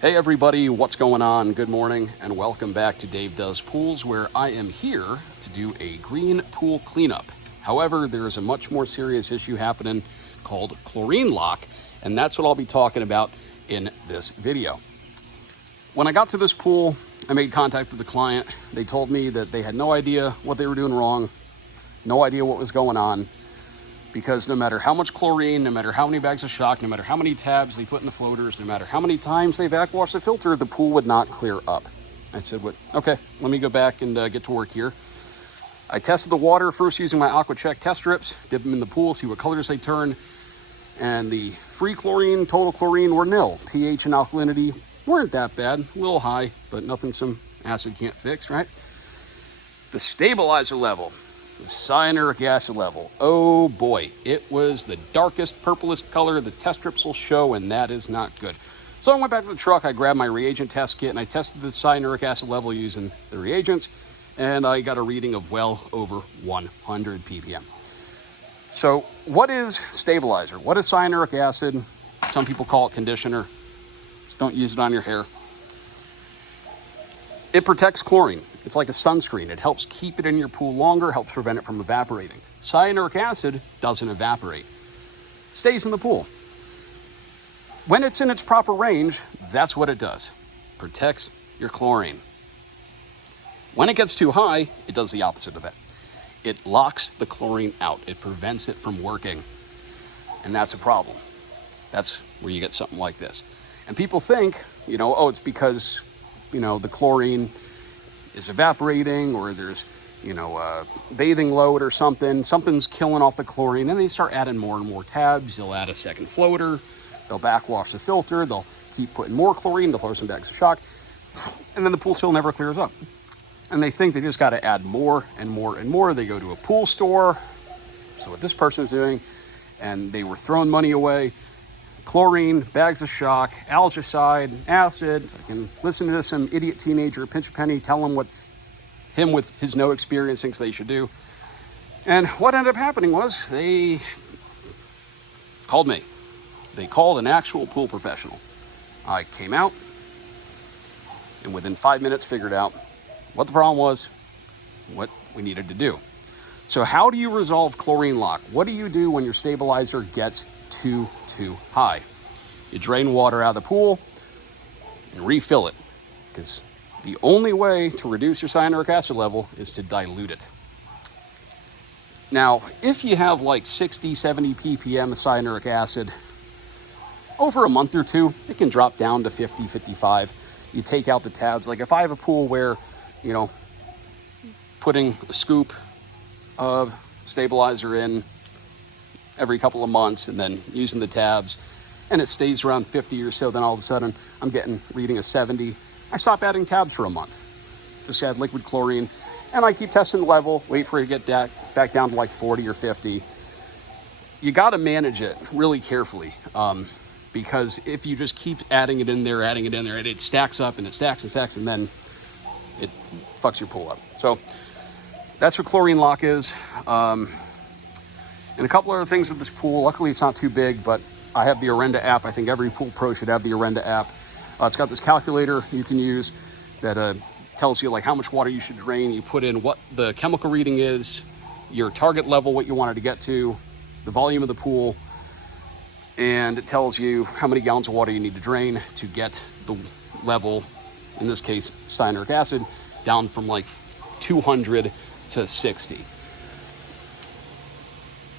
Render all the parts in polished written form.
Hey everybody, what's going on? Good morning and welcome back to Dave Does Pools, where I am here to do a green pool cleanup. However, there is a much more serious issue happening called chlorine lock, and that's what I'll be talking about in this video. When I got to this pool, I made contact with the client. They told me that they had no idea what they were doing wrong, no idea what was going on, because no matter how much chlorine, no matter how many bags of shock, no matter how many tabs they put in the floaters, no matter how many times they backwash the filter, the pool would not clear up. I said, okay, let me go back and get to work here. I tested the water first using my AquaCheck test strips, dip them in the pool, see what colors they turn, and the free chlorine, total chlorine were nil. pH and alkalinity weren't that bad, a little high, but nothing some acid can't fix, right? The stabilizer level, the cyanuric acid level, oh boy, it was the darkest, purplest color the test strips will show, and that is not good. So I went back to the truck, I grabbed my reagent test kit, and I tested the cyanuric acid level using the reagents, and I got a reading of well over 100 ppm. So what is stabilizer? What is cyanuric acid? Some people call it conditioner. Just don't use it on your hair. It protects chlorine. It's like a sunscreen. It helps keep it in your pool longer, helps prevent it from evaporating. Cyanuric acid doesn't evaporate. Stays in the pool. When it's in its proper range, that's what it does. Protects your chlorine. When it gets too high, it does the opposite of that. It locks the chlorine out. It prevents it from working. And that's a problem. That's where you get something like this. And people think, oh, it's because, the chlorine is evaporating, or there's, bathing load or something. Something's killing off the chlorine, and they start adding more and more tabs. They'll add a second floater. They'll backwash the filter. They'll keep putting more chlorine. They'll throw some bags of shock, and then the pool still never clears up. And they think they just got to add more and more and more. They go to a pool store. So what this person is doing, and they were throwing money away. Chlorine, bags of shock, algicide, acid. I can listen to some idiot teenager, pinch a penny, tell him what him with his no experience thinks they should do. And what ended up happening was they called me. They called an actual pool professional. I came out and within 5 minutes figured out what the problem was, what we needed to do. So how do you resolve chlorine lock? What do you do when your stabilizer gets too high? You drain water out of the pool and refill it, because the only way to reduce your cyanuric acid level is to dilute it. Now, if you have like 60, 70 ppm of cyanuric acid, over a month or two, it can drop down to 50, 55. You take out the tabs. Like if I have a pool where, putting a scoop of stabilizer in every couple of months and then using the tabs, and it stays around 50 or so, then all of a sudden I'm getting reading a 70. I stop adding tabs for a month. Just add liquid chlorine, and I keep testing the level, wait for it to get back down to like 40 or 50. You got to manage it really carefully, because if you just keep adding it in there, it stacks up and it stacks and stacks, and then it fucks your pool up. So that's what chlorine lock is. And a couple other things with this pool. Luckily, it's not too big, but I have the Orenda app. I think every pool pro should have the Orenda app. It's got this calculator you can use that tells you like how much water you should drain. You put in what the chemical reading is, your target level, what you wanted to get to, the volume of the pool, and it tells you how many gallons of water you need to drain to get the level, in this case, cyanuric acid, down from like 200 to 60.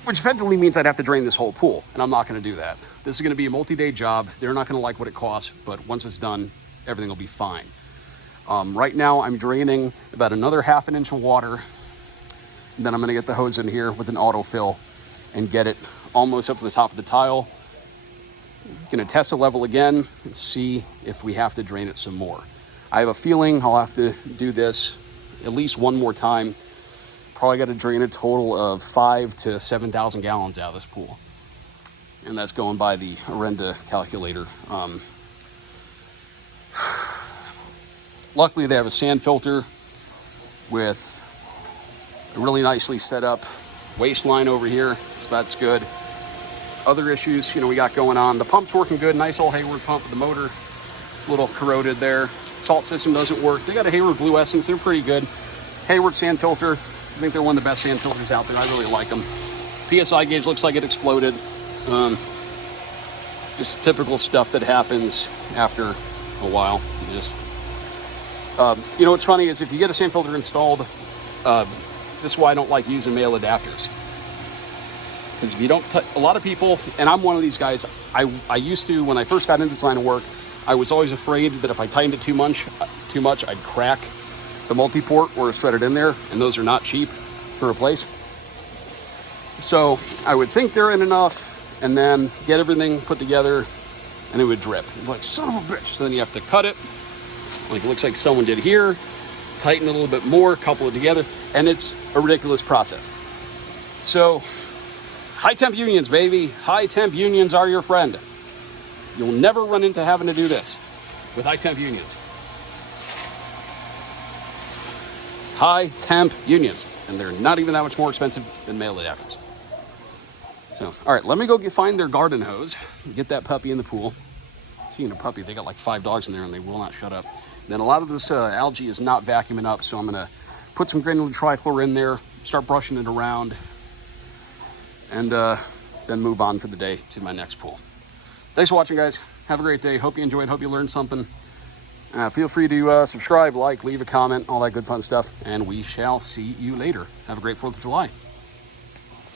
Which effectively means I'd have to drain this whole pool, and I'm not going to do that. This is going to be a multi-day job. They're not going to like what it costs, but once it's done, everything will be fine. Right now, I'm draining about another ½ an inch of water, and then I'm going to get the hose in here with an autofill and get it almost up to the top of the tile. Going to test the level again and see if we have to drain it some more. I have a feeling I'll have to do this at least one more time. Probably got to drain a total of 5,000 to 7,000 gallons out of this pool. And that's going by the Orenda calculator. Luckily, they have a sand filter with a really nicely set up waste line over here, so that's good. Other issues, we got going on. The pump's working good, nice old Hayward pump with the motor. It's a little corroded there. Salt system doesn't work. They got a Hayward Blue Essence. They're pretty good. Hayward sand filter. I think they're one of the best sand filters out there. I really like them. PSI gauge looks like it exploded. Just typical stuff that happens after a while. You know what's funny is if you get a sand filter installed, this is why I don't like using male adapters. Because if you don't, a lot of people, and I'm one of these guys, I used to, when I first got into this line of work, I was always afraid that if I tightened it too much, I'd crack the multi-port or thread it in there, and those are not cheap to replace. So I would think they're in enough, and then get everything put together, and it would drip. Like, son of a bitch. So then you have to cut it, like it looks like someone did here, tighten it a little bit more, couple it together, and it's a ridiculous process. So, high temp unions, baby. High temp unions are your friend. You'll never run into having to do this with high temp unions. High temp unions, and they're not even that much more expensive than male adapters. So, all right, let me go find their garden hose, get that puppy in the pool. Seeing a puppy, they got like 5 dogs in there and they will not shut up. And then a lot of this algae is not vacuuming up, so I'm gonna put some granulated trichlor in there, start brushing it around, and then move on for the day to my next pool. Thanks for watching, guys. Have a great day. Hope you enjoyed, hope you learned something. Feel free to subscribe, like, leave a comment, all that good fun stuff, and we shall see you later. Have a great 4th of July.